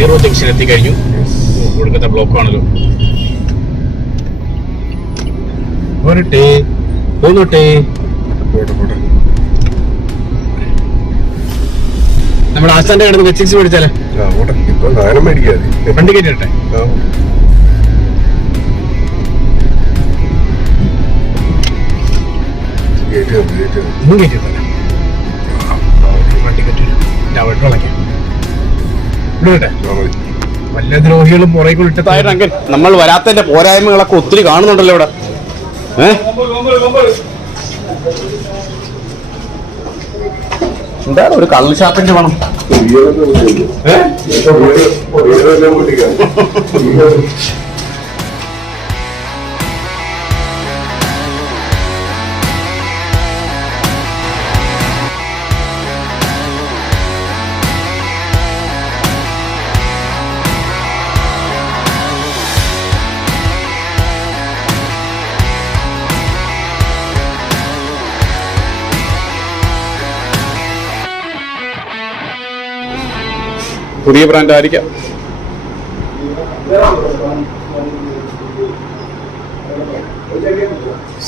Zero junction എത്തിക്കഴിഞ്ഞു. ഒടുക്കത്തെ ബ്ലോക്കാണല്ലോ. പോരട്ടെ, പോന്നോട്ടെ. നമ്മുടെ ആശാന്റെ കിടന്ന് വെച്ചിക്സ് മേടിച്ചാലേ വണ്ടി കയറ്റിട്ടെ. ഒന്നും കയറ്റിട്ടല്ല, വണ്ടി കയറ്റി വിളക്കാം. വല്ല ദ്രോഹികളും പുറകെ. നമ്മൾ വരാത്തതിന്റെ പോരായ്മകളൊക്കെ ഒത്തിരി കാണുന്നുണ്ടല്ലോ ഇവിടെ. എന്താണ് ഒരു കള്ള് ഷാപ്പിന്റെ പണം? പുതിയ ബ്രാൻഡ് ആയിരിക്കാം.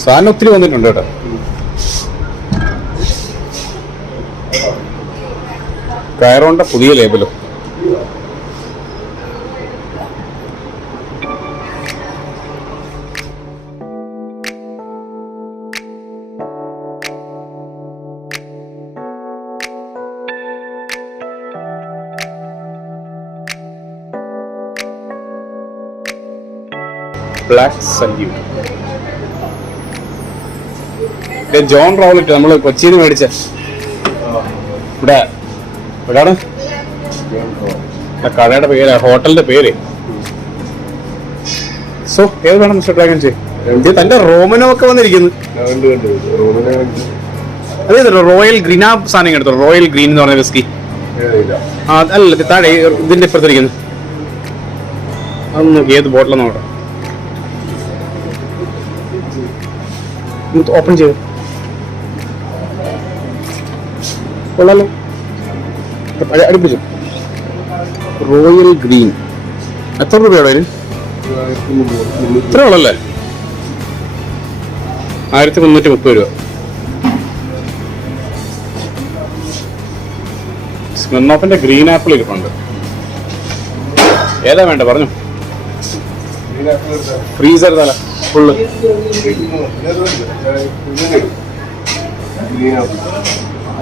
സാധനം ഒത്തിരി വന്നിട്ടുണ്ട് കേട്ടോ. കയറോണ്ട പുതിയ ലേബലും. Black salute. ജോൺ റൗളറ്റ് നമ്മൾ കൊച്ചിയിൽ നിന്ന് മേടിച്ച ഇവിടെ എവിടെയാണ് കടയുടെ പേര്, ഹോട്ടലിന്റെ പേര്. സോ ഏത് വേണം മിസ്റ്റർ ഡ്രാഗൺ ഇത് തന്റെ റോമനോ ഒക്കെ വന്നിരിക്കുന്നു. അതെ, റോയൽ ഗ്രീൻ. ആ സാധനം എടുത്തോ, റോയൽ ഗ്രീൻ എന്ന് പറഞ്ഞ വിസ്കി. അല്ല, താഴെ ഇതിന്റെ ഇപ്പുറത്തിരിക്കുന്നു. അതൊന്ന് നോക്കി, ഏത് ബോട്ടിലെന്ന് നോക്കാം. ഓപ്പൺ ചെയ്തു കൊള്ളാലോ. അടുപ്പിച്ചു. റോയൽ ഗ്രീൻ എത്ര രൂപയുടെ അതിന്? ഇത്ര ഉള്ളല്ലേ? 1330 രൂപ. സ്മിർനോഫിന്റെ ഗ്രീൻ ആപ്പിൾ ഇരിപ്പുണ്ട്. ഏതാ വേണ്ട പറഞ്ഞു? ഫ്രീസർ തല ഫുള്ള്.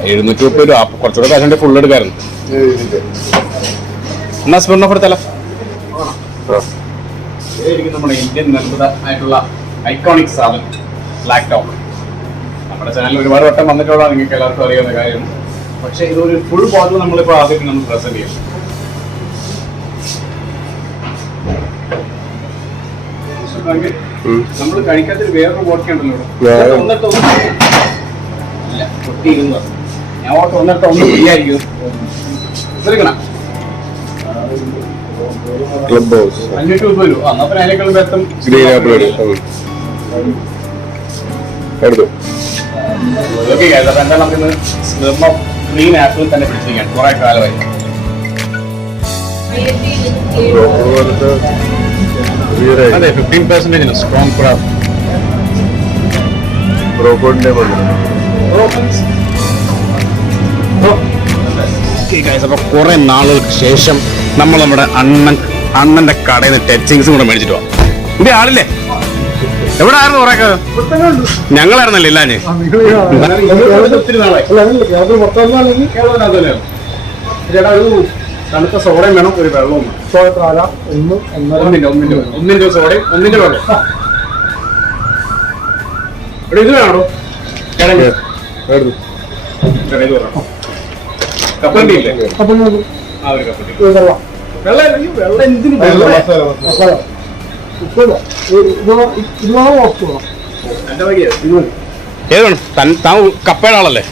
730 രൂപ. കുറച്ചുകൂടെ കാശുണ്ടെ ഫുള്ള് എടുക്കാറുണ്ട്. എന്നാ സ്മിർനോഫ് എടുത്തല്ല. നമ്മുടെ ഇന്ത്യൻ നിർമ്മിത ആയിട്ടുള്ള ഐക്കോണിക് സാധനം ബ്ലാക്ക് ടോപ്പ്. നമ്മുടെ ചാനലിൽ ഒരുപാട് വട്ടം വന്നിട്ടുള്ള നിങ്ങൾക്ക് എല്ലാവർക്കും അറിയാവുന്ന കാര്യമാണ്. പക്ഷെ ഇതൊരു ഫുൾ ബോട്ടിൽ നമ്മളിപ്പോൾ ആദ്യം നമ്മൾ പ്രസന്റ് ചെയ്യും. നമ്മൾ കഴിക്കാത്തൊരു വേറൊരു വോഡ്ക ഉണ്ടല്ലോ. ഞാൻ ഓട്ട് ഒന്നിട്ട് ഒന്ന് ഫ്രീയായിരിക്കും. 530 രൂപ. അന്നപ്പം അതിനേക്കാളും വ്യക്തം എന്താ നമുക്കിന്ന് സ്മിർനോഫ് ഗ്രീൻ ആപ്പിൾ തന്നെ പിടിച്ചിരിക്കുകയാണ് കുറെ കാലമായി. അതെ, 15% സ്ട്രോങ് ക്രാഫ്റ്റ്. അപ്പൊ കുറെ നാളുകൾക്ക് ശേഷം നമ്മൾ നമ്മുടെ അണ്ണന്റെ കടയിൽ നിന്ന് ടച്ചിങ്സും കൂടെ മേടിച്ചിട്ട് പോവാം. ഇവിടെ ആളില്ലേ? എവിടെ ആയിരുന്നു കുറേ? ഞങ്ങളായിരുന്നല്ലേ ഇല്ലാഞ്ഞ്? തണുത്ത സോഡയും വേണം, ഒരു വെള്ളവും വേണം. ഒന്നിന്റെ സോഡയും ഒന്നിന്റെ വെള്ളം. ഇവിടെ ഇത് വേണോ? കപ്പലണ്ടി ഇല്ലേ? ആ, ഒരു കപ്പലണ്ടി. വെള്ളം എന്തിനു? ഏത് വേണം? താൻ കപ്പയുടെ ആളല്ലേ?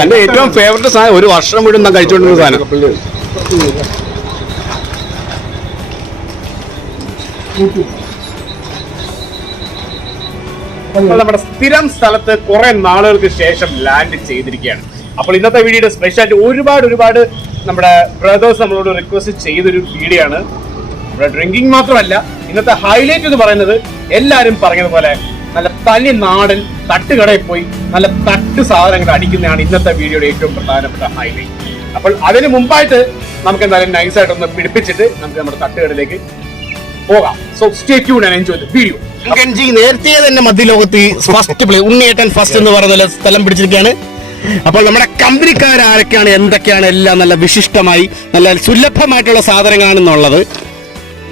തന്റെ ഏറ്റവും ഫേവറേറ്റ് സാധനം, ഒരു വർഷം മുഴുവൻ താൻ കഴിച്ചുകൊണ്ടിരുന്ന സാധനം. നമ്മുടെ സ്ഥിരം സ്ഥലത്ത് കുറെ നാളുകൾക്ക് ശേഷം ലാൻഡ് ചെയ്തിരിക്കുകയാണ്. അപ്പോൾ ഇന്നത്തെ വീഡിയോയുടെ സ്പെഷ്യാലിറ്റി ഒരുപാട് നമ്മുടെ ബ്രദേഴ്സ് നമ്മളോട് റിക്വസ്റ്റ് ചെയ്തൊരു വീഡിയോ ആണ്. ഇവിടെ ഡ്രിങ്കിങ് മാത്രമല്ല, ഇന്നത്തെ ഹൈലൈറ്റ് എന്ന് പറയുന്നത് എല്ലാവരും പറഞ്ഞതുപോലെ നല്ല തനി നാടൻ തട്ടുകടയിൽ പോയി നല്ല തട്ട് സാധനങ്ങൾ അടിക്കുന്നതാണ് ഇന്നത്തെ വീഡിയോയുടെ ഏറ്റവും പ്രധാനപ്പെട്ട ഹൈലൈറ്റ്. അപ്പോൾ അതിന് മുമ്പായിട്ട് നമുക്ക് എന്തായാലും നൈസായിട്ടൊന്ന് പിടിപ്പിച്ചിട്ട് നമുക്ക് നമ്മുടെ തട്ടുകടയിലേക്ക് പോകാം. So stay tune and enjoy the video. നേരത്തെ തന്നെ മധ്യലോകത്ത് ഫസ്റ്റ് പ്ലേ ഉണ്ണിയേട്ടൻ ഫസ്റ്റ് എന്ന് പറയുന്ന സ്ഥലം പിടിച്ചിരിക്കുകയാണ്. അപ്പോൾ നമ്മുടെ കമ്പനിക്കാരൊക്കെയാണ്, എന്തൊക്കെയാണ് എല്ലാം നല്ല വിശിഷ്ടമായി നല്ല സുലഭമായിട്ടുള്ള സാധനങ്ങളാണെന്നുള്ളത്.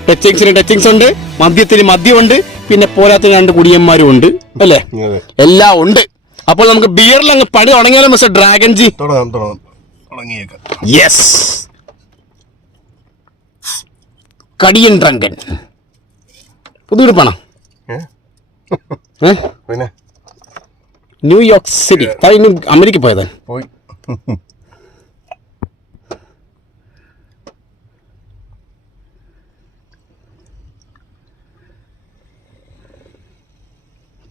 ടച്ചിങ്സ് ഉണ്ട്, മദ്യത്തിന് മദ്യമുണ്ട്, പിന്നെ പോരാത്തിന് 2 കുടിയന്മാരും ഉണ്ട് അല്ലേ, എല്ലാം ഉണ്ട്. അപ്പോൾ നമുക്ക് ബിയറിൽ അങ്ങ് പണി തുടങ്ങിയാലും മിസ്റ്റർ ഡ്രാഗൺ ജി. യെസ്, കടിയൻ ഡ്രങ്കൻ പുതിയൊരു പണം. പിന്നെ ന്യൂയോർക്ക് സിറ്റി ഇനി അമേരിക്ക പോയതാ. പോയി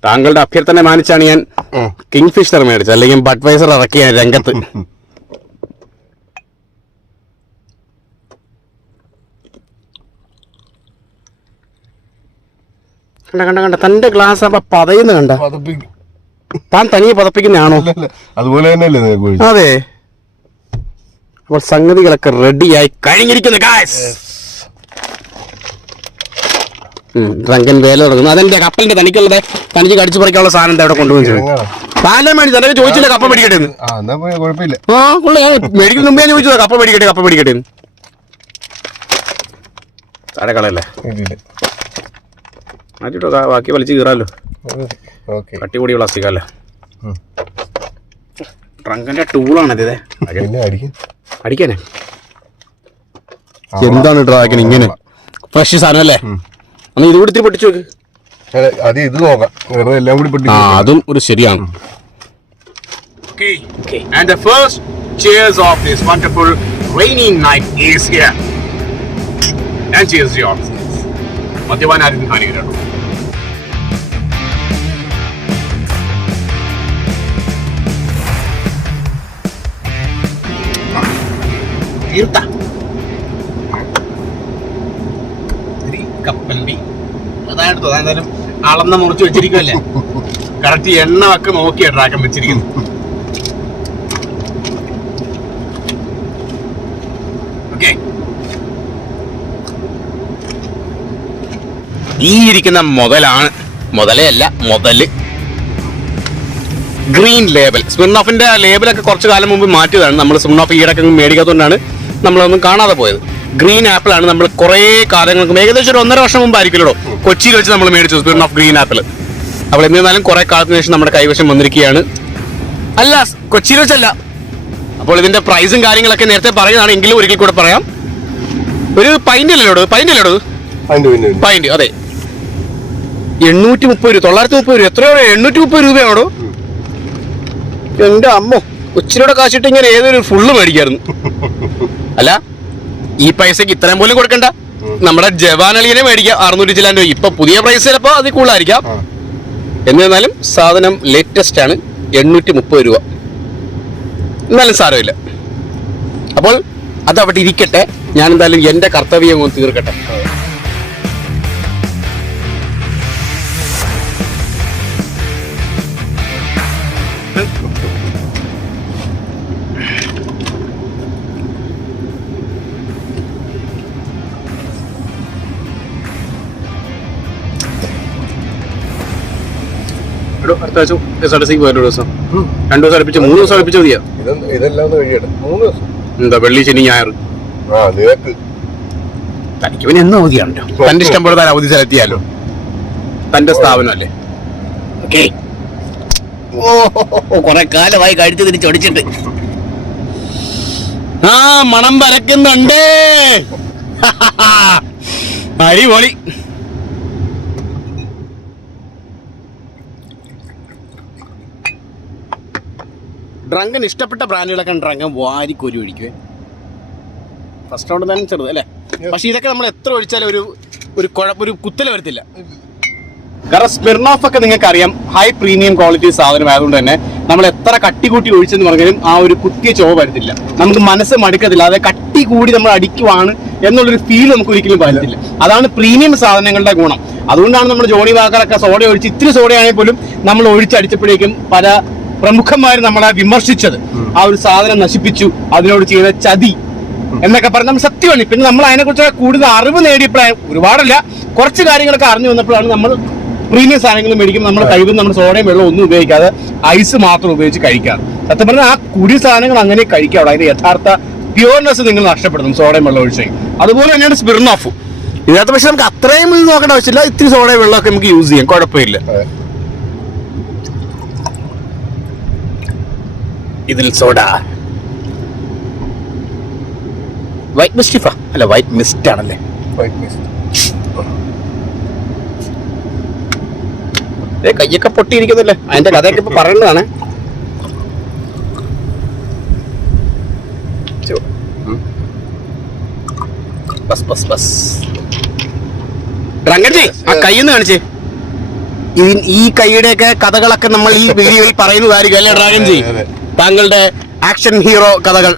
താങ്കളുടെ അഭ്യർത്ഥന മാനിച്ചാണ് ഞാൻ കിങ് ഫിഷർ മേടിച്ചത്, അല്ലെങ്കിൽ ബഡ്വൈസർ ഇറക്കിയ രംഗത്ത്. കണ്ട തന്റെ ഗ്ലാസ് അപ്പൊ പതയുന്ന കണ്ട, താൻ തനിയെ പതപ്പിക്കുന്നതാണോ? അതുപോലെ തന്നെയല്ലേ? അതെ. അപ്പോൾ സംഗതികളൊക്കെ റെഡിയായി കഴിഞ്ഞിരിക്കുന്നു ഗായ്സ്. ഡ്രങ്കൻ വേല തുടങ്ങുന്നു. അതെന്റെ കപ്പലിന്റെ തനിക്കുള്ളത് തനിക്ക് കടിച്ചു പറിക്കാനുള്ള സാധനം എന്താ അവിടെ കൊണ്ടുപോയി പാലം മേടിച്ചു. അതൊക്കെ ചോദിച്ചില്ല കപ്പ മേടിക്കട്ടെ. മേടിക്കുന്ന മുമ്പേ ഞാൻ ചോദിച്ചത് കപ്പ മേടിക്കട്ടെ. താഴെ കളയല്ലേ, മാറ്റിട്ടോ, ബാക്കി വലിച്ചു കീറാലോ. കട്ടിപൊടി പ്ലാസ്റ്റിക് അല്ലേ. ഡ്രങ്കന്റെ ടൂളാണ് ഇത്. അടിക്കാനേ എന്താണ് ഡ്രാഗൻ ഇങ്ങനെ ഫ്രഷ് സാധനം അല്ലേ? അന്ന് ഇത് കൂടി ഇത്തിരി പൊട്ടിച്ചു നോക്ക്. അതും ഒരു ശരിയാണ്. And the first cheers of this wonderful rainy night is here. And cheers to yours. മദ്യപാനാരും ഹാനികരാണ്. തീർത്ത കപ്പലി അതായിട്ടോ, അതെന്തായാലും അളന്ന മുറിച്ച് വെച്ചിരിക്കുമല്ലേ. കറക്റ്റ് എണ്ണ ഒക്കെ നോക്കിയാ ഡ്രാഗൺ വെച്ചിരിക്കുന്നു. ഓക്കെ, ഈ ഇരിക്കുന്ന മുതല് ഗ്രീൻ ലേബൽ. സ്മിർനോഫിന്റെ ലേബലൊക്കെ കുറച്ച് കാലം മുമ്പ് മാറ്റിയതാണ്. നമ്മൾ സ്മിർനോഫ് ഈടൊക്കെ മേടിക്കാത്തതുകൊണ്ടാണ് നമ്മളൊന്നും കാണാതെ പോയത്. ഗ്രീൻ ആപ്പിൾ ആണ് നമ്മൾ കുറേ കാലങ്ങൾക്ക് ഏകദേശം ഒരു 1.5 വർഷം മുമ്പായിരിക്കുമല്ലോ കൊച്ചിയിൽ വെച്ച് നമ്മൾ മേടിച്ചു സ്മിർനോഫ് ഗ്രീൻ ആപ്പിൾ. അപ്പോൾ എന്നിരുന്നാലും കുറെ കാലത്തിന് ശേഷം നമ്മുടെ കൈവശം വന്നിരിക്കുകയാണ്. അല്ല, കൊച്ചിയിൽ വെച്ചല്ല. അപ്പോൾ ഇതിന്റെ പ്രൈസും കാര്യങ്ങളൊക്കെ നേരത്തെ പറയുന്നതാണ്, എങ്കിലും ഒരിക്കൽ കൂടെ പറയാം. ഒരു പൈന്റ് അല്ലേ പൈന്റ്? അതെ, 830 രൂപ, 930 രൂപ. എത്രയോ? 830 രൂപയാണോ? എന്റെ അമ്മോ, കൊച്ചിയിലൂടെ കാശിട്ട് ഇങ്ങനെ ഏതൊരു ഫുള്ള് മേടിക്കായിരുന്നു. അല്ല, ഈ പൈസക്ക് ഇത്രയും പോലും കൊടുക്കണ്ട. നമ്മുടെ ജവാൻ അളിയനെ മേടിക്കാം 600 ചില്ലാൻ രൂപ. ഇപ്പൊ പുതിയ പ്രൈസ് ചിലപ്പോ അതിൽ കൂടുതലായിരിക്കാം. എന്നിരുന്നാലും സാധനം ലേറ്റസ്റ്റ് ആണ്, 830 രൂപ. എന്നാലും സാരമില്ല. അപ്പോൾ അതവിടെ ഇരിക്കട്ടെ, ഞാൻ എന്തായാലും എന്റെ കർത്തവ്യം ഒന്ന് തീർക്കട്ടെ. അടുത്ത ആഴ്ച KSRTC പോയാലോ? 2 ദിവസം 2 ദിവസം അടുപ്പിച്ച് 3 ദിവസം അടുപ്പിച്ച് മതിയാ. എന്താ വെള്ളി ശനി ഞായർ തനിക്ക് പിന്നെ എന്നും അവധിയാണല്ലോ. തന്റെ ഇഷ്ടം പോലെ താൻ അവധി സെലക്ട് തന്റെ സ്ഥാപനം അല്ലേ. കൊറേ കാലമായി കഴുത്ത് തിരിച്ച് ഒടിച്ചിട്ട് മണം പരക്കുന്നുണ്ട്. അടിപൊളി. ഡ്രങ്കൻ ഇഷ്ടപ്പെട്ട ബ്രാൻഡുകളൊക്കെ ഡ്രങ്കൻ വാരിക്കൊരു ഒഴിക്കുവേ. ഫസ്റ്റ് റൗണ്ട് തന്നെ ചെറുത് അല്ലേ, പക്ഷെ ഇതൊക്കെ നമ്മൾ എത്ര ഒഴിച്ചാലും ഒരു കുത്തല വരത്തില്ല. കാരണം സ്മിർനോഫ് ഒക്കെ നിങ്ങൾക്ക് അറിയാം ഹൈ പ്രീമിയം ക്വാളിറ്റി സാധനം ആയതുകൊണ്ട് തന്നെ നമ്മൾ എത്ര കട്ടി കൂട്ടി ഒഴിച്ചെന്ന് പറഞ്ഞാലും ആ ഒരു കുത്തിയ ചുവ വരത്തില്ല, നമുക്ക് മനസ്സ് മടുക്കത്തില്ല. അതായത് കട്ടി കൂടി നമ്മൾ അടിക്കുവാണ് എന്നുള്ളൊരു ഫീൽ നമുക്ക് ഒരിക്കലും വരത്തില്ല. അതാണ് പ്രീമിയം സാധനങ്ങളുടെ ഗുണം. അതുകൊണ്ടാണ് നമ്മുടെ ജോണി വാക്കറൊക്കെ സോഡ ഒഴിച്ച്, ഇത്തിരി സോഡയാണെങ്കിൽ പോലും നമ്മൾ ഒഴിച്ചടിച്ചപ്പോഴേക്കും പല പ്രമുഖന്മാർ നമ്മളെ വിമർശിച്ചത് ആ ഒരു സാധനം നശിപ്പിച്ചു, അതിനോട് ചെയ്ത ചതി എന്നൊക്കെ പറഞ്ഞ് നമ്മൾ സത്യമാണ്. പിന്നെ നമ്മൾ അതിനെക്കുറിച്ച് കൂടുതൽ അറിവ് നേടിയപ്പോഴാണ്, ഒരുപാടല്ല കുറച്ച് കാര്യങ്ങളൊക്കെ അറിഞ്ഞു വന്നപ്പോഴാണ് നമ്മൾ പ്രീമിയം സാധനങ്ങൾ മേടിക്കുമ്പോൾ നമ്മൾ കഴിവും നമ്മൾ സോഡയും വെള്ളം ഒന്നും ഉപയോഗിക്കാതെ ഐസ് മാത്രം ഉപയോഗിച്ച് കഴിക്കാറ്. സത്യം പറഞ്ഞാൽ ആ കൂടിയ സാധനങ്ങൾ അങ്ങനെ കഴിക്കാവുള്ളൂ. അതിന്റെ യഥാർത്ഥ പ്യൂർനെസ് നിങ്ങൾ നഷ്ടപ്പെടുന്നു സോഡയും വെള്ളം ഒഴിച്ച്. അതുപോലെ തന്നെയാണ് സ്മിർനോഫ്. ഇതിനകത്ത് പക്ഷെ നമുക്ക് അത്രയും ഇത് നോക്കേണ്ട ആവശ്യമില്ല, ഇത്തിരി സോഡയും വെള്ളമൊക്കെ നമുക്ക് യൂസ് ചെയ്യാം, കുഴപ്പമില്ല. ഇതിൽ സോഡ വൈറ്റ് മിസ്റ്റിഫ അല്ല, വൈറ്റ് മിസ്റ്റ് ആണല്ലേ, വൈറ്റ് മിസ്റ്റ്. കയ്യൊക്കെ പൊട്ടിയിരിക്കുന്നില്ലേ, അതിന്റെ കഥയൊക്കെ ഇപ്പൊ പറയേണ്ടതാണ്. ഡ്രങ്കൻജി ആ കൈന്ന് കാണിച്ചേ. ഈ കൈയുടെയൊക്കെ കഥകളൊക്കെ നമ്മൾ ഈ വീഡിയോയിൽ പറയുന്നതായിരിക്കും അല്ലേ ഡ്രാഗൻജി? താങ്കളുടെ ആക്ഷൻ ഹീറോ കഥകൾ.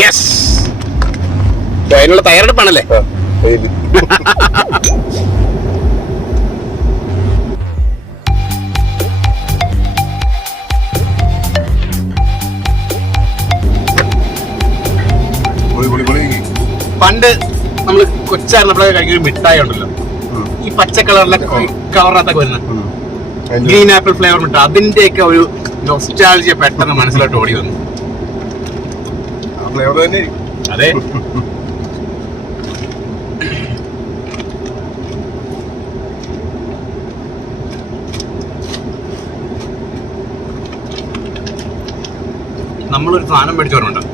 യെസ്, അതിനുള്ള തയ്യാറെടുപ്പാണല്ലേ. പണ്ട് നമ്മള് കൊച്ചായിരുന്നപ്പോഴൊക്കെ കഴിക്കുന്ന മിഠായി ഉണ്ടല്ലോ, ഈ പച്ച കളറിലൊക്കെ കളറിനകത്തൊക്കെ വരുന്ന ഗ്രീൻ ആപ്പിൾ ഫ്ലേവർ മിഠായി, അതിന്റെയൊക്കെ ഒരു നൊസ്റ്റാൾജിയ പെട്ടെന്ന് മനസ്സിലോട്ട് ഓടി വന്നു. അതെ, നമ്മളൊരു സാധനം മേടിച്ചു പറഞ്ഞിട്ടുണ്ട്,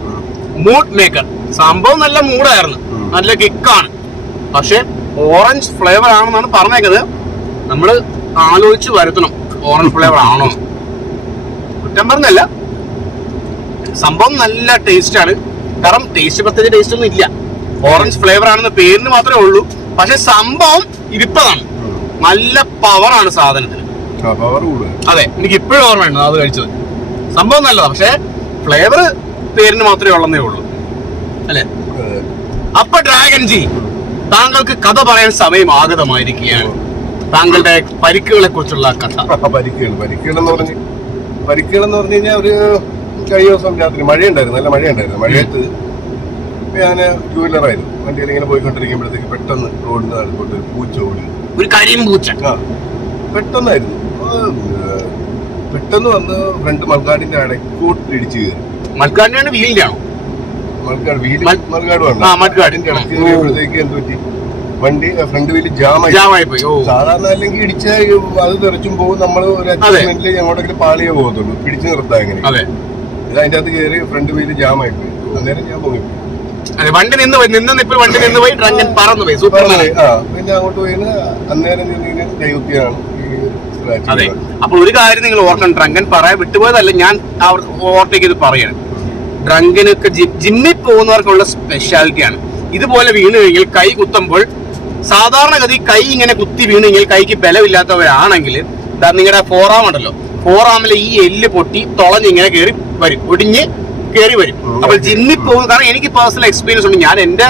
മൂഡ് മേക്കർ. സംഭവം നല്ല മൂടായിരുന്നു, നല്ല കിക്കാണ്. പക്ഷെ ഓറഞ്ച് ഫ്ലേവർ ആണെന്നാണ് പറഞ്ഞേക്കുന്നത്. നമ്മള് ആലോചിച്ച് വരുത്തണം ഓറഞ്ച് ഫ്ലേവർ ആണോ. കുറ്റം പറഞ്ഞല്ല, സംഭവം നല്ല ടേസ്റ്റ് ആണ്. കാരണം ടേസ്റ്റ് പ്രത്യേകിച്ച് ടേസ്റ്റ് ഒന്നും ഇല്ല, ഓറഞ്ച് ഫ്ലേവർ ആണെന്ന് പേരിന് മാത്രമേ ഉള്ളൂ. പക്ഷെ സംഭവം ഇരിപ്പതാണ്, നല്ല പവറാണ് സാധനത്തിന്. അതെ, എനിക്ക് ഇപ്പോഴും ഓർമ്മയുണ്ട് അത് കഴിച്ചത്. സംഭവം നല്ലതാണ്, പക്ഷെ ഫ്ലേവർ പേരിന് മാത്രമേ ഉള്ളതേ ഉള്ളൂ അല്ലെ. അപ്പൊ ഡ്രാഗൻജി, താങ്കൾക്ക് കഥ പറയാൻ സമയം ആഗതമായിരിക്കുകയാണ്. താങ്കളുടെ പരിക്കുകളെ കുറിച്ചുള്ള കഥ. പരിക്കുകളെന്ന് പറഞ്ഞു കഴിഞ്ഞാൽ ഒരു കഴിഞ്ഞ ദിവസം രാത്രി മഴയുണ്ടായിരുന്നു, നല്ല മഴയുണ്ടായിരുന്നു. മഴയത്ത് ഞാൻ ടൂ വീലറായിരുന്നു, വണ്ടിയിൽ ഇങ്ങനെ പോയിക്കൊണ്ടിരിക്കുമ്പോഴത്തേക്ക് പെട്ടെന്ന് റോഡിന് അടുത്തോട്ട് ഒരു പൂച്ച ഓടി, ഒരു കരിമ്പൂച്ച. പെട്ടെന്നായിരുന്നു, പെട്ടെന്ന് വന്ന് ഫ്രണ്ട് മൾക്കാടിന്റെ അടക്കോട്ട് ഇടിച്ചു കയറി. മൾക്കാടിനാണ് വീലിന്റെയാണോ? മൾക്കാടിന്റെ ഇടയ്ക്ക് കയറിയപ്പോഴത്തേക്ക് എന്ത് പറ്റി, വണ്ടി ഫ്രണ്ട് വീല് ജാമായി പോയി. സാധാരണ അല്ലെങ്കിൽ ഇടിച്ച അത് തെറിച്ചും പോകും, നമ്മൾ ഒരു അഡ്ജസ്റ്റ്മെന്റിൽ അങ്ങോട്ടെങ്കിലും പാളിയേ പോകത്തുള്ളൂ, പിടിച്ചു നിർത്താൻ എങ്ങനെ. ഇത് അതിന്റെ അകത്ത് കയറി ഫ്രണ്ട് വീല് ജാമായി പോയി. അന്നേരം ഞാൻ പോയി, വണ്ടി നിന്ന് പോയി, ഡ്രങ്കൻ പറന്നു പോയി. പിന്നെ അങ്ങോട്ട് പോയി അന്നേരം കൈകുത്തിയാണ്. അതെ, അപ്പോൾ ഒരു കാര്യം നിങ്ങൾ ഓർക്കണം, ഡ്രങ്കൻ പറയാൻ വിട്ടുപോയതല്ല, ഞാൻ ഓർത്തേക്ക് ഇത് പറയാണ്. ഡ്രങ്കനൊക്കെ ജിമ്മിൽ പോകുന്നവർക്കുള്ള സ്പെഷ്യാലിറ്റിയാണ്. ഇതുപോലെ വീണ് കഴിഞ്ഞാൽ കൈ കുത്തുമ്പോൾ സാധാരണഗതി കൈ ഇങ്ങനെ കുത്തി വീണ് കഴിഞ്ഞാൽ കൈക്ക് ബലമില്ലാത്തവരാണെങ്കിൽ നിങ്ങളുടെ ഫോറാം ഉണ്ടല്ലോ, ഫോറാമിലെ ഈ എല്ല് പൊട്ടി തുളഞ്ഞിങ്ങനെ കയറി വരും, ഒടിഞ്ഞ് കയറി വരും. അപ്പോൾ ജിമ്മിൽ പോകുന്ന, കാരണം എനിക്ക് പേഴ്സണൽ എക്സ്പീരിയൻസ് ഉണ്ട്. ഞാൻ എന്റെ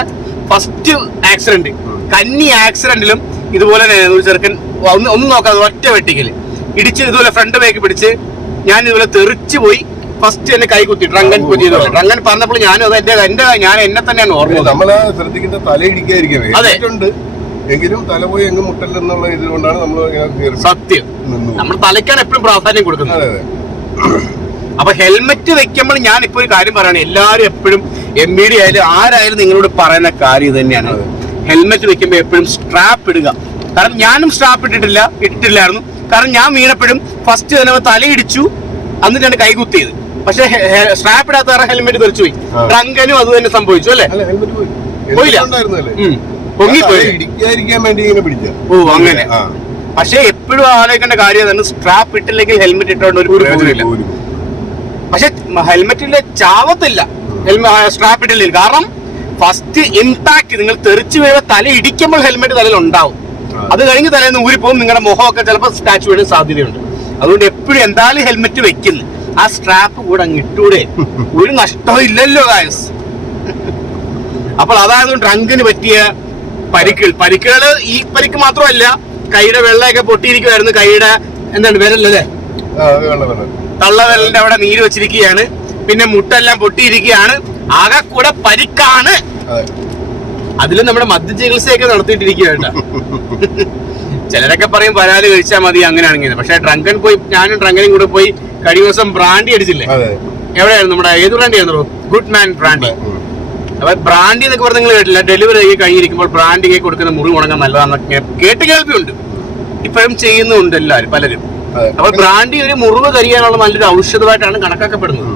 ഫസ്റ്റ് ആക്സിഡന്റ്, കന്നി ആക്സിഡന്റിലും ഇതുപോലെ ഒരു ചെറുക്കൻ ഒന്നും നോക്കാതെ ഒറ്റ വെട്ടിക്കല് ഇടിച്ച് ഇതുപോലെ ഫ്രണ്ട് ബാക്ക് പിടിച്ച് ഞാൻ ഇതുപോലെ തെറിച്ചു പോയി. ഫസ്റ്റ് എന്നെ കൈ കുത്തി ഡ്രങ്കൻ കുത്തിയത്. ഡ്രങ്കൻ പറഞ്ഞപ്പോൾ ഞാനും അത് ഞാൻ എന്നെ തന്നെയാണ് ഓർമ്മ. നമ്മള് ശ്രദ്ധിക്കുന്ന തലയിടിക്കാതിരിക്കുന്നത് എങ്കിലും തല പോയി എങ്ങും മുട്ടല്ലെന്നുള്ള ഇതുകൊണ്ടാണ് നമ്മൾ സത്യം നമ്മൾ തലയ്ക്കാണ് എപ്പോഴും പ്രാധാന്യം കൊടുക്കുന്നത്. അപ്പൊ ഹെൽമെറ്റ് വെക്കുമ്പോൾ ഞാൻ ഇപ്പൊ ഒരു കാര്യം പറയണേ, എല്ലാവരും എപ്പോഴും MBD ആയാലും ആരായാലും നിങ്ങളോട് പറയുന്ന കാര്യം ഇത് തന്നെയാണ്. ഹെൽമെറ്റ് വെക്കുമ്പോൾ എപ്പോഴും സ്ട്രാപ്പ് ഇടുക. കാരണം ഞാനും സ്ട്രാപ്പ് ഇട്ടിട്ടില്ലായിരുന്നു. കാരണം ഞാൻ വീണപ്പോഴും ഫസ്റ്റ് തന്നെ തലയിടിച്ചു, എന്നിട്ടാണ് കൈകുത്തിയത്. പക്ഷെ സ്ട്രാപ്പ് ഇടാത്ത വേറെ ഹെൽമെറ്റ് തെറിച്ചു പോയി. ഡ്രങ്കനും അത് തന്നെ സംഭവിച്ചു അല്ലേ? പോയില്ല, പൊങ്ങിപ്പോയി. ഓ അങ്ങനെ. പക്ഷെ എപ്പോഴും ആലോചിക്കേണ്ട കാര്യം തന്നെ, സ്ട്രാപ്പ് ഇട്ടില്ലെങ്കിൽ ഹെൽമെറ്റ് ഇട്ടുകൊണ്ട് ഒരു പ്രയോജനമില്ല. പക്ഷെ ഹെൽമെറ്റിന്റെ ചാവത്തില്ല സ്ട്രാപ്പ് ഇട്ടില്ലെങ്കിൽ. കാരണം ഫസ്റ്റ് ഇമ്പാക്ട് നിങ്ങൾ തെറിച്ചു വീഴ തല ഇടിക്കുമ്പോൾ ഹെൽമെറ്റ് തലയിൽ ഉണ്ടാവും. അത് കഴിഞ്ഞ് തലേന്ന് ഊരിപ്പോകും, നിങ്ങളുടെ മുഖമൊക്കെ ചിലപ്പോൾ സ്റ്റാച്ചു വീഴാൻ സാധ്യതയുണ്ട്. അതുകൊണ്ട് എപ്പോഴും എന്തായാലും ഹെൽമെറ്റ് വെക്കുന്നു. ആ സ്ട്രാപ്പ് കൂടെ അങ്ങ് ഇട്ടൂടെ, ഒരു നഷ്ടവും ഇല്ലല്ലോ ഗായ്സ്. അപ്പോൾ അതായത് ഡ്രങ്കിന് പറ്റിയ പരിക്കുകൾ ഈ പരിക്ക് മാത്രമല്ല, കൈയുടെ വെള്ളയൊക്കെ പൊട്ടിയിരിക്കുമായിരുന്നു. കൈയുടെ എന്താണ് വിരലല്ലേ, തള്ളവിരലിന്റെ അവിടെ നീര് വെച്ചിരിക്കുകയാണ്. പിന്നെ മുട്ടെല്ലാം പൊട്ടിയിരിക്കുകയാണ്. ആകെ കൂടെ പരിക്കാണ്. അതിലും നമ്മുടെ മദ്യ ചികിത്സയൊക്കെ നടത്തിയിട്ടിരിക്കുകയാണ്. ചിലരൊക്കെ പറയും പരാതി കഴിച്ചാൽ മതി അങ്ങനെയാണെങ്കിൽ. പക്ഷെ ഡ്രങ്കൻ പോയി, ഞാനും ഡ്രങ്കനും കൂടെ പോയി കഴിഞ്ഞ ദിവസം ബ്രാൻഡി അടിച്ചില്ലേ? എവിടെയായിരുന്നു? നമ്മുടെ ഏത് ബ്രാൻഡി ആയിരുന്നു? Good man brandy. അപ്പൊ ബ്രാൻഡി എന്നൊക്കെ പറഞ്ഞ് നിങ്ങൾ കേട്ടില്ല, ഡെലിവറി ആയി കഴിഞ്ഞിരിക്കുമ്പോൾ ബ്രാൻഡിക്ക് കൊടുക്കുന്ന മുറി ഉണങ്ങാൻ നല്ലതാണെന്നൊക്കെ കേട്ട് കേൾവിയുണ്ട്. ഇപ്പോഴും ചെയ്യുന്നുണ്ട് എല്ലാവരും, പലരും. അപ്പൊ ബ്രാൻഡി ഒരു മുറിവ് കരിയാനുള്ള നല്ലൊരു ഔഷധമായിട്ടാണ് കണക്കാക്കപ്പെടുന്നത്.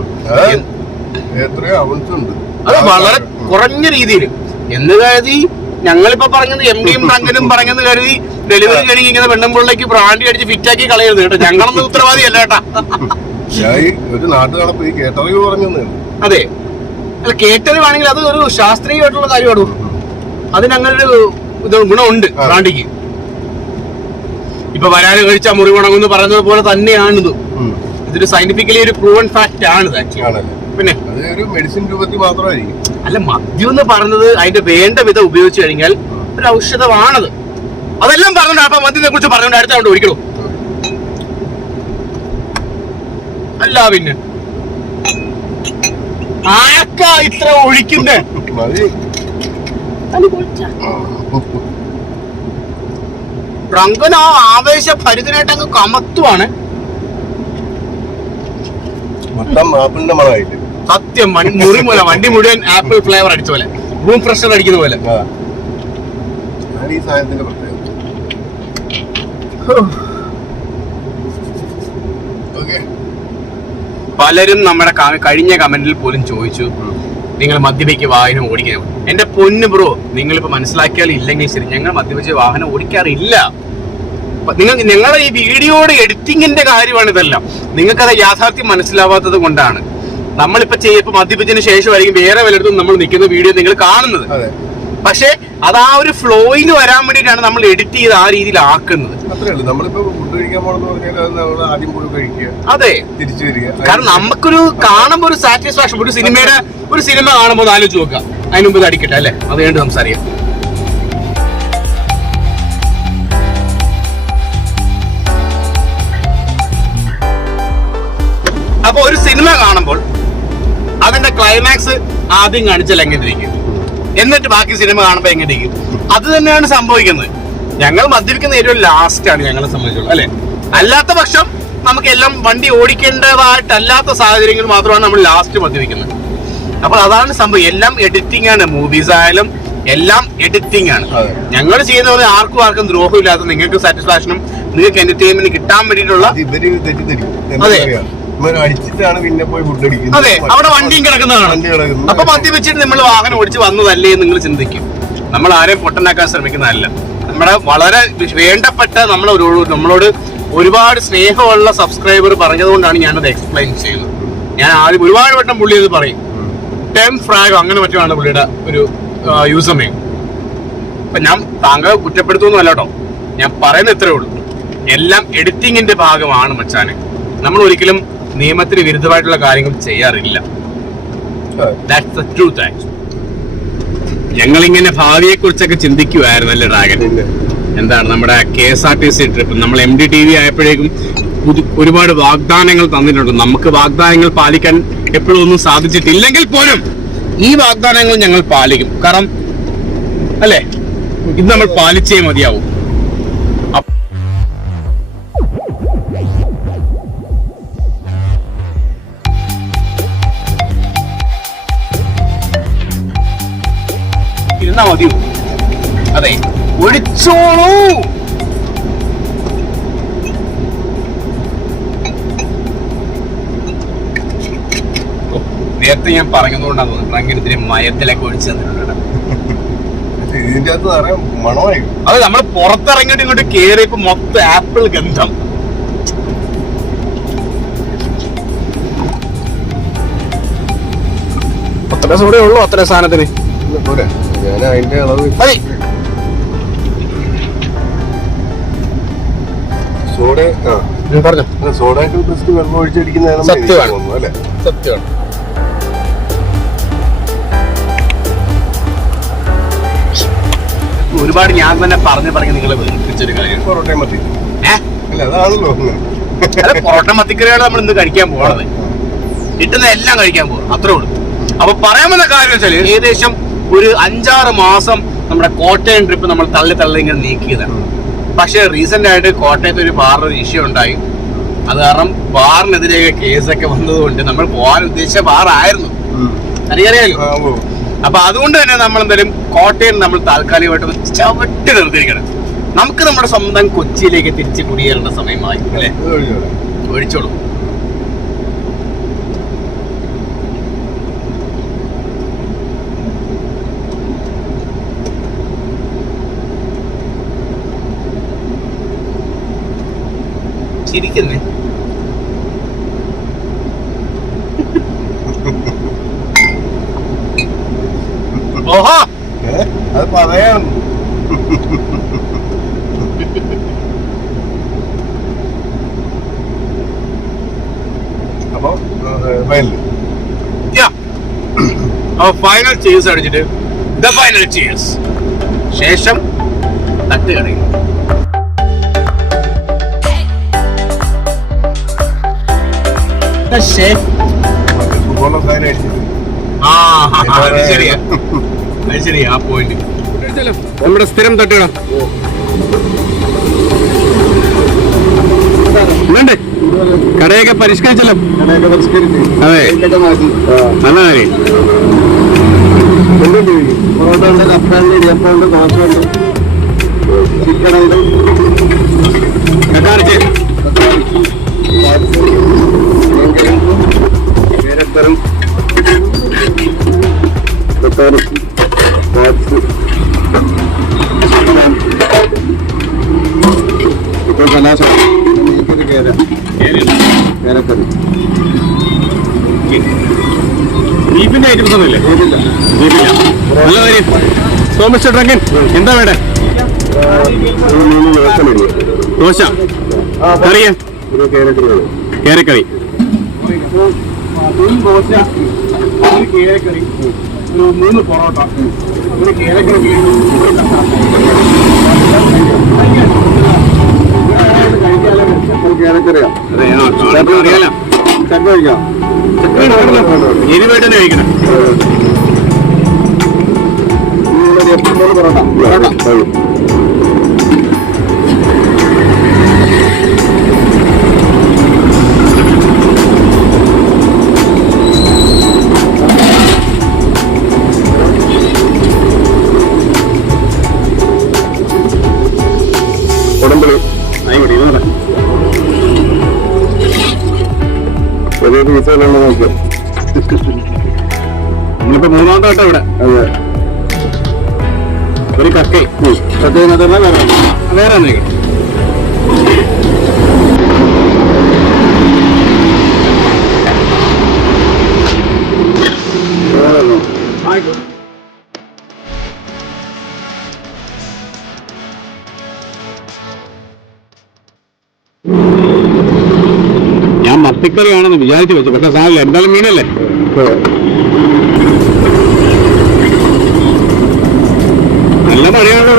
അത് വളരെ കുറഞ്ഞ രീതിയിൽ എന്ന് കരുതി ഞങ്ങളിപ്പോ പറഞ്ഞത് എംഡിയും ഡ്രങ്കനും പറഞ്ഞെന്ന് കരുതി ഡെലിവറി കഴിഞ്ഞ് ഇങ്ങനെ പെണ്ണുമ്പോഴേക്ക് ബ്രാൻഡി അടിച്ച് ഫിറ്റാക്കി കളയരുത് കേട്ടോ. ഞങ്ങളൊന്നും ഉത്തരവാദിയല്ല കേട്ടാ. അതെ, അല്ല കേട്ടറിവാണെങ്കിൽ അത് ഒരു ശാസ്ത്രീയമായിട്ടുള്ള കാര്യമാണ്. അതിനങ്ങനൊരു ഗുണമുണ്ട് ബ്രാൻഡിക്ക്. ഇപ്പൊ വരാന് കഴിച്ചാൽ മുറിവുണങ്ങുമെന്ന് പറയുന്നത് പോലെ തന്നെയാണിത്. ഇതൊരു സയന്റിഫിക്കലി ഒരു പ്രൂവൺ ഫാക്ട് ആണ്. പിന്നെ മെഡിസിൻ രൂപത്തിൽ മാത്രമായിരിക്കും. അല്ല, മദ്യം എന്ന് പറഞ്ഞത് അതിന്റെ വേണ്ട വിധം ഉപയോഗിച്ചു കഴിഞ്ഞാൽ ഒരു ഔഷധമാണത്. അതെല്ലാം പറഞ്ഞോണ്ട് അപ്പൊ മദ്യത്തെ കുറിച്ച് പറഞ്ഞോണ്ട് അടുത്തോണ്ട് ഒഴിക്കണോ? അല്ല പിന്നെ ആക്കാ ഇത്ര ഒഴിക്കുന്നേ? ഡ്രങ്കൻ ആ ആവേശഭരിതനായിട്ട് അങ്ങ് കമത്തുവാണ്. സത്യം, മുറി മൂല വണ്ടി മുഴുവൻ ആപ്പിൾ ഫ്ലേവർ അടിച്ച പോലെ, റൂം ഫ്രഷർ അടിക്കുന്ന പോലെ. പലരും നമ്മുടെ കഴിഞ്ഞ കമന്റിൽ പോലും ചോദിച്ചു, നിങ്ങൾ മദ്യപിക്ക് വാഹനം ഓടിക്കാൻ. എന്റെ പൊന്ന് ബ്രോ, നിങ്ങളിപ്പോ മനസ്സിലാക്കിയാൽ ഇല്ലെങ്കിൽ ശരി, ഞങ്ങൾ മദ്യപിച്ച് വാഹനം ഓടിക്കാറില്ല. ഞങ്ങളുടെ ഈ വീഡിയോയുടെ എഡിറ്റിങ്ങിന്റെ കാര്യമാണ് ഇതെല്ലാം. നിങ്ങൾക്കത് യാഥാർത്ഥ്യം മനസ്സിലാവാത്തത് കൊണ്ടാണ്. നമ്മളിപ്പോ ഇപ്പൊ മദ്യപിച്ചതിന് ശേഷമായിരിക്കും വേറെ വല്ലയിടത്തും നമ്മൾ നിൽക്കുന്ന വീഡിയോ നിങ്ങൾ കാണുന്നത്. പക്ഷെ അത് ആ ഒരു ഫ്ലോയിൽ വരാൻ വേണ്ടിയിട്ടാണ് നമ്മൾ എഡിറ്റ് ചെയ്ത് ആ രീതിയിൽ ആക്കുന്നത്. അതെ, കാരണം നമുക്കൊരു കാണുമ്പോ ഒരു സാറ്റിസ്ഫാക്ഷൻ. ഒരു സിനിമ കാണുമ്പോൾ ആലോചിച്ച് നോക്കുക, അതിന് മുമ്പ് ഇത് അടിക്കട്ടെ അല്ലെ, അത് വേണ്ടി സംസാരിക്കാം. അപ്പൊ ഒരു സിനിമ കാണുമ്പോൾ അതിന്റെ ക്ലൈമാക്സ് ആദ്യം കാണിച്ചാൽ എങ്ങനെ ഇരിക്കും, എന്നിട്ട് ബാക്കി സിനിമ കാണുമ്പോൾ എങ്ങനെ ഇരിക്കും? അത് തന്നെയാണ് സംഭവിക്കുന്നത്. ഞങ്ങൾ മദ്യപിക്കുന്ന ഏറ്റവും ലാസ്റ്റ് ആണ് ഞങ്ങളെ സംബന്ധിച്ചുള്ളത് അല്ലെ. അല്ലാത്ത പക്ഷം നമുക്കെല്ലാം വണ്ടി ഓടിക്കേണ്ടതായിട്ടല്ലാത്ത സാഹചര്യങ്ങൾ മാത്രമാണ് നമ്മൾ ലാസ്റ്റ് മദ്യപിക്കുന്നത്. അപ്പൊ അതാണ് സംഭവം. എല്ലാം എഡിറ്റിംഗ് ആണ്. മൂവീസ് ആയാലും എല്ലാം എഡിറ്റിംഗ് ആണ്. ഞങ്ങൾ ചെയ്യുന്ന പോലെ ആർക്കും ദ്രോഹം ഇല്ലാത്ത നിങ്ങൾക്ക് സാറ്റിസ്ഫാക്ഷനും നിങ്ങൾക്ക് എന്റർടൈൻമെന്റ് കിട്ടാൻ വേണ്ടിയിട്ടുള്ള. അതെ അതെ, അവിടെ വണ്ടിയും കിടക്കുന്നതാണ്. അപ്പൊ മദ്യപിച്ചിട്ട് നമ്മൾ വാഹനം ഓടിച്ച് വന്നതല്ലേ എന്ന് നിങ്ങൾ ചിന്തിക്കും. നമ്മൾ ആരെയും പൊട്ടനാക്കാൻ ശ്രമിക്കുന്നതല്ല. നമ്മുടെ വളരെ വേണ്ടപ്പെട്ട നമ്മളോട് ഒരുപാട് സ്നേഹമുള്ള സബ്സ്ക്രൈബർ പറഞ്ഞതുകൊണ്ടാണ് ഞാനത് എക്സ്പ്ലെയിൻ ചെയ്യുന്നത്. ഞാൻ ആദ്യം ഒരുപാട് വട്ടം പുള്ളി അത് പറയും. ടെം ഫ്രാഗോ അങ്ങനെ മറ്റുമാണ് പുള്ളിയുടെ ഒരു യൂസർ നെയിം. അപ്പൊ ഞാൻ താങ്കളെ കുറ്റപ്പെടുത്തുന്നല്ല കേട്ടോ, ഞാൻ പറയുന്ന ഇത്രേ ഉള്ളൂ. എല്ലാം എഡിറ്റിങ്ങിന്റെ ഭാഗമാണ് മച്ചാനെ. നമ്മൾ ഒരിക്കലും നിയമത്തിന് വിരുദ്ധമായിട്ടുള്ള കാര്യങ്ങൾ ചെയ്യാറില്ല. That's the truth actually. ഞങ്ങളിങ്ങനെ ഭാവിയെ കുറിച്ചൊക്കെ ചിന്തിക്കുവായിരുന്നു അല്ലേ ഡ്രാഗൻ? എന്താണ് നമ്മുടെ KSRTC ട്രിപ്പ്, നമ്മൾ MDTV ആയപ്പോഴേക്കും ഒരുപാട് വാഗ്ദാനങ്ങൾ തന്നിട്ടുണ്ട്. നമുക്ക് വാഗ്ദാനങ്ങൾ പാലിക്കാൻ എപ്പോഴും ഒന്നും സാധിച്ചിട്ടില്ലെങ്കിൽ പോലും ഈ വാഗ്ദാനങ്ങൾ ഞങ്ങൾ പാലിക്കും. കാരണം അല്ലേ, ഇത് നമ്മൾ പാലിച്ചേ മതിയാവും. ഇരുന്നാ മതിയോ? അതെ, ഒഴിച്ചോളൂ. നേരത്തെ ഞാൻ പറഞ്ഞതുകൊണ്ടാണ് തോന്നുന്നത് അങ്ങനെ ഇതിന് മയത്തിലൊക്കെ ഒഴിച്ചു തന്നിട്ടുണ്ട്. അത് നമ്മൾ പുറത്തിറങ്ങിയിട്ട് ഇങ്ങോട്ട് കേറിയപ്പോ മൊത്തം ആപ്പിൾ ഗന്ധം. അത്ര സൂടെ ഉള്ളൂ അത്ര സാധനത്തിന്. അതിന്റെ അളവ് സോഡ പറഞ്ഞോ. സോഡാക്കൽ ബെസ്റ്റ് വെള്ളം ഒഴിച്ചടിക്കുന്നതാണ് സത്യമാണ്. തോന്നുന്നു അല്ലേ? സത്യമാണ്. ഒരുപാട് ഞാൻ തന്നെ പറഞ്ഞ് നിങ്ങളെ വെറുപ്പിച്ചൊരു കാര്യം. പൊറോട്ടയും മത്തി അല്ല അതാണല്ലോ പൊറോട്ട മത്തിക്കറിയാണ് നമ്മൾ ഇന്ന് കഴിക്കാൻ പോകണത്. കിട്ടുന്ന എല്ലാം കഴിക്കാൻ പോകും, അത്രേ ഉള്ളൂ. അപ്പൊ പറയാമെന്ന കാര്യം വെച്ചാല് ഏകദേശം ഒരു 5-6 മാസം നമ്മുടെ കോട്ടയം ട്രിപ്പ് നമ്മൾ തള്ളി ഇങ്ങനെ നീക്കിയതാണ്. പക്ഷെ റീസെന്റ് ആയിട്ട് കോട്ടയത്ത് ഒരു ബാറിന് ഒരു ഇഷ്യൂ ഉണ്ടായി. അത് കാരണം ബാറിനെതിരെ കേസൊക്കെ വന്നതുകൊണ്ട് നമ്മൾ പോകാൻ ഉദ്ദേശിച്ച ബാറായിരുന്നു, എനിക്കറിയാലോ. അപ്പൊ അതുകൊണ്ട് തന്നെ നമ്മൾ എന്തായാലും കോട്ടയം നമ്മൾ താൽക്കാലികമായിട്ട് ചവിട്ടി നിർത്തിയിരിക്കണം. നമുക്ക് നമ്മുടെ സ്വന്തം കൊച്ചിയിലേക്ക് തിരിച്ച് കുടിയേറേണ്ട സമയമായി അല്ലേ? ഒഴിച്ചോളൂ. ചിരിക്കുന്നേ. ഓഹോ, അത് പറയാം. അപ്പൊ ഫൈനൽ ചീസ് അടിച്ചിട്ട് ഫൈനൽ ചീസ് ശേഷം തട്ട് കടയും. ശരിയാ ആ പോയിന്റ്. നമ്മുടെ സ്ഥിരം തട്ടുകട വേണ്ടേ? കടയൊക്കെ പരിഷ്കരിച്ചല്ലോ. അതെ, നല്ല കാര്യം. പൊറോട്ട ഉണ്ട്, കപ്പ ഉണ്ട്, ഇടിയപ്പം ഉണ്ട്, ദോശ ഉണ്ട്, ചിക്കൻ ഉണ്ട്, കേരത്തരം, ബീഫിന്റെ ഐറ്റംസ് ഒന്നുമില്ലേ? നല്ല കാര്യം. സോ മിസ്റ്റർ ഡ്രങ്കൻ, എന്താ വേണ്ടേ? ദോശ, കറിയാ? കേരക്കറി. ദോശ, 1 കേരക്കറി, 3 പൊറോട്ട, 1 കേരക്കറി. കേരക്കറിയാ? അറിയാലോ. ചക്ക കഴിക്കാം. എരിവായിട്ട് തന്നെ കഴിക്കണം. പൊറോട്ട ഉടമ്പളി ആയിക്കോട്ടെ. ഇതോടെ വലിയ പീസുകളുണ്ട് നോക്കിയോ. നമ്മളിപ്പോ 3ാമത്തെ വട്ടം ഇവിടെ. അതെ, ഒരു കക്കൈ വേറെ എന്തെങ്കിലും. ഞാൻ മത്തിക്കറിയാണെന്ന് വിചാരിച്ചു വെച്ചു, പക്ഷെ സാധനം എന്തായാലും മീനല്ലേ. നല്ല മഴയാണ്.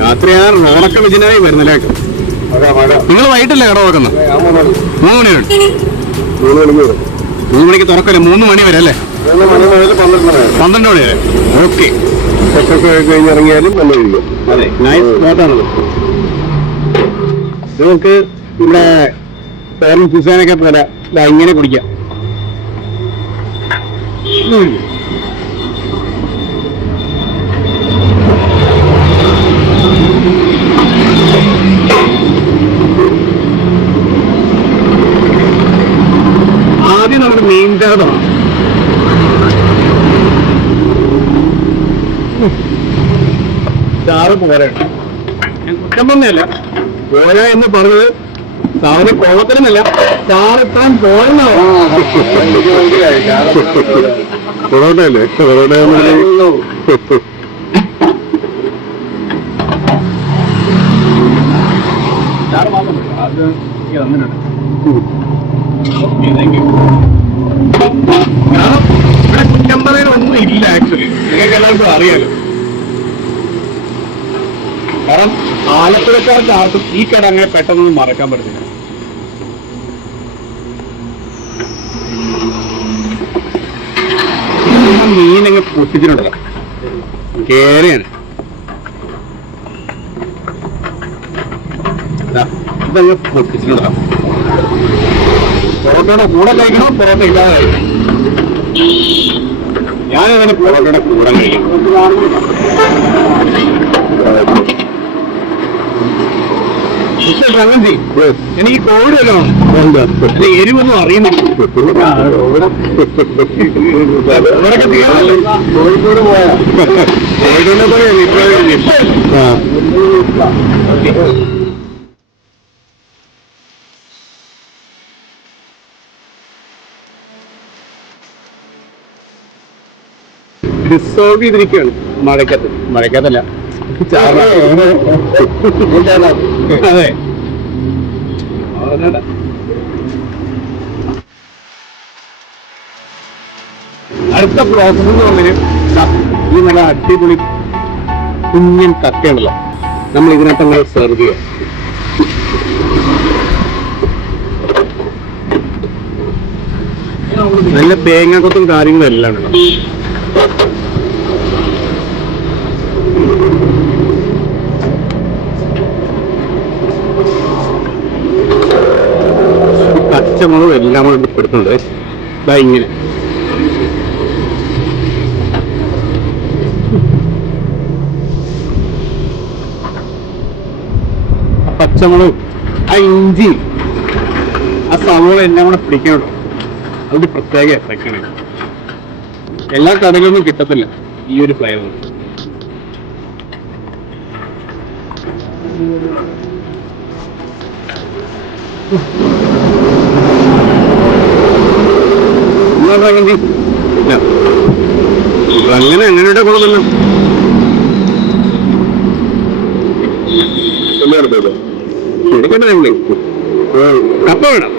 രാത്രിയാണ് റോണൊക്കെ വിജയനായി വരുന്നില്ലേ. നിങ്ങൾ വൈകിട്ടല്ലേ കട തുറക്കുന്നത്? 3 മണി വരെ. 3 മണിക്ക് തുറക്കല്ലേ? 3 മണി വരെ അല്ലേ? 12 മണി വരെ. ഓക്കെ. കഴിഞ്ഞിറങ്ങിയാലും നല്ല കഴിയും. അതെ, നൈസ് സ്പോട്ടാണത്. നമുക്ക് ഇവിടെ പേരും സുസാനൊക്കെ പോലെ ഇങ്ങനെ കുടിക്കാം. ആദ്യം നമുക്ക് മീൻകാതാണ്. ചാറ് പോരാണ്. ഞാൻ കുറ്റം പറഞ്ഞല്ല, പോര എന്ന് പറഞ്ഞത് സാധനം കോളത്തിനല്ല, ചാറിട്ടാൻ പോരെന്നാണ്. പൊറോട്ടയല്ലേ? പൊറോട്ട ചാറ് മാത്രം അത് കാരണം ഇവിടെ കുറ്റം പറയാനൊന്നും ഇല്ല ആക്ച്വലി, നിങ്ങൾക്ക് എല്ലാവർക്കും അറിയാലോ. കാരണം ആലപ്പുഴക്കാർക്ക് ആർക്കും ഈ കട അങ്ങനെ പെട്ടെന്നൊന്നും മറക്കാൻ പറ്റത്തില്ല. മീനങ്ങ് പൊട്ടിച്ചിട്ടുണ്ടല്ലോ, കേറിയാണ്. ഇതങ്ങ് പൊട്ടിച്ചിട്ടുണ്ടല്ലോ. പൊറോട്ടയുടെ കൂടെ കഴിക്കണോ പൊറോട്ട ഇല്ലാതെ കഴിക്കണം? ഞാനതിന് പൊറോട്ടയുടെ കൂടെ കഴിക്കും. എനിക്ക് കോവിഡ് വെക്കണം, എരിവൊന്നും അറിയുന്നില്ല. കോഴിക്കോട് പോയാ കോഴിക്കോടിനെ പറയാം ഡിസോൾവ് ചെയ്തിരിക്കുകയാണ് മഴക്കത്തല്ല അതെ. അടുത്ത പ്രോസസ് എന്ന് പറഞ്ഞാൽ ഈ നല്ല അടിപൊളി കുഞ്ഞൻ കക്കയുണ്ടല്ലോ, നമ്മൾ ഇതിനകത്ത് അങ്ങനെ സെർവ് ചെയ്യാം. നല്ല തേങ്ങാക്കൊത്തും കാര്യങ്ങളും എല്ലാം ഉണ്ടല്ലോ. പച്ചമുളകും എല്ലാം കൂടെ പെടുത്തുന്നുണ്ട്. ഇതാ ഇങ്ങനെ പച്ചമുളകും ആ ഇഞ്ചി ആ സവോള എല്ലാം കൂടെ പിടിക്കണോ, അതിന്റെ പ്രത്യേക എഫക്റ്റാണ്. എല്ലാ കടകളിലൊന്നും കിട്ടത്തില്ല ഈ ഒരു ഫ്ലേവർ. അങ്ങനെ അങ്ങനെയുടെ കുഴപ്പമില്ല. കപ്പ വേണം,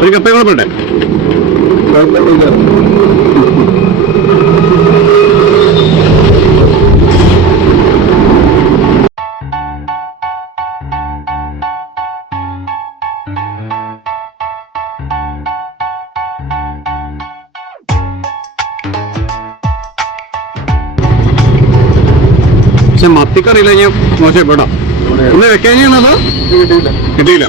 ഒരു കപ്പ കുഴപ്പമുണ്ടേ. പക്ഷെ മത്തിക്കറിയില്ല, ഞാൻ മോശപ്പെടാം. ഇന്ന് വെക്കാൻ ചെയ്യുന്നതോ കിട്ടിയില്ല.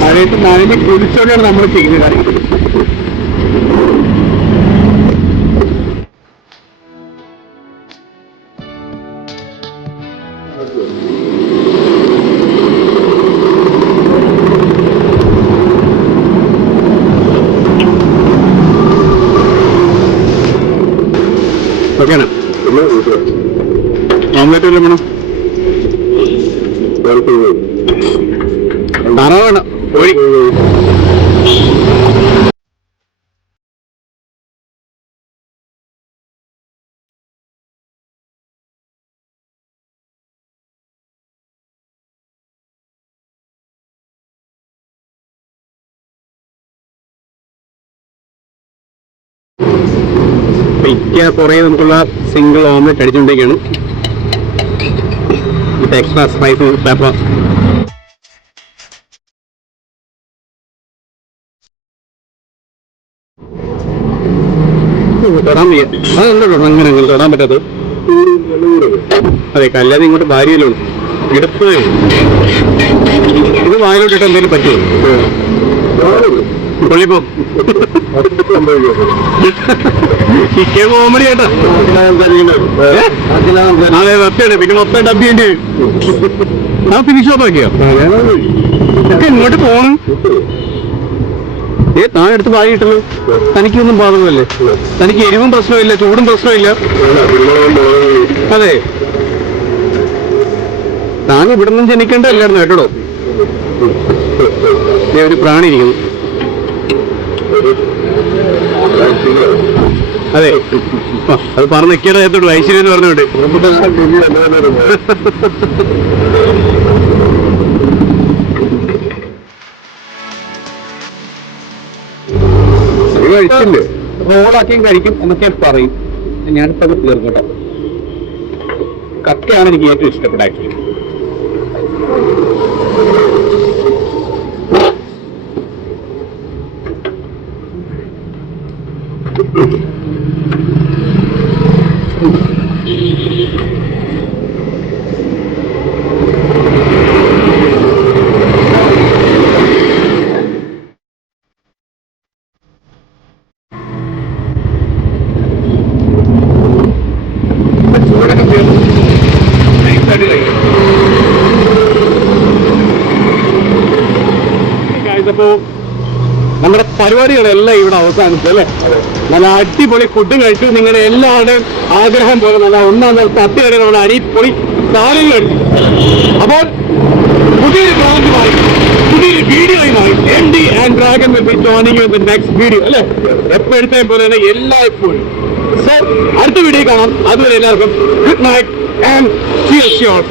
മഴയത്ത് നനഞ്ഞ് കുളിച്ചോടെയാണ് നമ്മൾ ചെയ്യുന്ന കാര്യം. ഓക്കെയാണ്. ഓംലെറ്റ് വല്ലതും വേണം? താറാവ് വേണം, കോഴി. കുറേ നമുക്കുള്ള സിംഗിൾ ഓംലെറ്റ് അടിച്ചുകൊണ്ടിരിക്കുകയാണ്. Extra spice pepper. തൊടാൻ വയ്യ, അതെന്തോ അങ്ങനെ തൊടാൻ പറ്റാത്തത്. അതെ, കല്ലാതെ ഇങ്ങോട്ട് ഭാര്യയിലുള്ളൂ. എടുപ്പ് ഇത് വായിലോട്ടിട്ട് എന്തെങ്കിലും പറ്റുമോ? കൊള്ളിപ്പോ കോമഡി കേട്ടോ. അതെ, സത്യമാണ്. പിന്നെ മൊത്തം ഡബ്ബിയുണ്ട്. ആ ഫിനിഷ് ഓഫ് ആക്കിയോ? ഇങ്ങോട്ട് പോണം. താൻ എടുത്ത് വായി കിട്ടല്ലോ. തനിക്കൊന്നും ബാധകമല്ലേ? തനിക്ക് എരിവും പ്രശ്നമില്ല, ചൂടും പ്രശ്നമില്ല. അതെ, താൻ ഇവിടെ നിന്നും ജനിക്കേണ്ടതല്ലായിരുന്നു കേട്ടോ. ഒരു പ്രാണി ഇരിക്കുന്നു. അതെ, അത് പറഞ്ഞ നിൽക്കേണ്ട നേരത്തോട്ട് ഐശ്വര്യം എന്ന് പറഞ്ഞോണ്ട്. കഴിച്ചില്ലേ? റോഡാക്കിയും കഴിക്കും എന്നൊക്കെ പറയും. ഞാനിപ്പോ അത് തീർക്കട്ടോ. കക്കയാണ് എനിക്ക് ഏറ്റവും ഇഷ്ടപ്പെട്ട ആക്ച്വലി. അപ്പോ നമ്മുടെ പരിപാടികളെല്ലാം ഇവിടെ അവസാനിച്ചു അല്ലേ? നല്ല അടിപൊളി ഫുഡും കഴിച്ചു. നിങ്ങളുടെ എല്ലാവരുടെയും ആഗ്രഹം പോലെ നല്ല ഒന്നാം നേരത്തെ അത്തിയുടെ നമ്മുടെ അടിപൊളി സാധനങ്ങൾ കഴിച്ചു. അപ്പോൾ പുതിയൊരു പ്രോജക്റ്റുമായി പുതിയൊരു വീഡിയോയുമായി MD and Dragon will be joining you in the next video അല്ലേ? എപ്പോഴത്തെയും പോലെ തന്നെ എല്ലായ്പ്പോഴും. സോ അടുത്ത വീഡിയോ കാണാം. അതുവരെ എല്ലാവർക്കും good night and cheers yours.